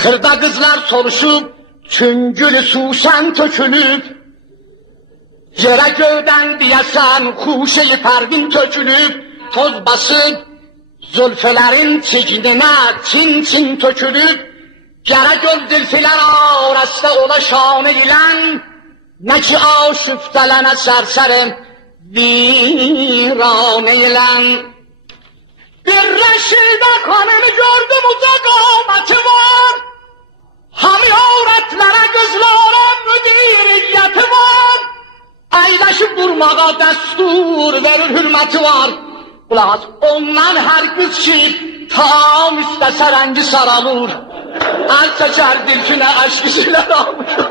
Xırda qızlar soruşub, çüngülü suşan tökülüb, yerə göydən deyəsən, xuşeyi pərvin tökülüb, toz basıb, zülfələrin çigininə çin-çin tökülüb, gərə göz zülfilər arasında ola şanı ilən, nə ki aşüftələnə sərsərim, viranə ilən. Bir Reşidə xanımı gördüm, uzaq qaməti var, hami öğretlərə, qızlara müdiriyyəti var, əyləşib durmağa dəstur verir, hürməti var. Qulaq, ondan hər qız ki, tam istəsə rəngi saralır, əl çəkər dilkinə, əşq işilər almışım.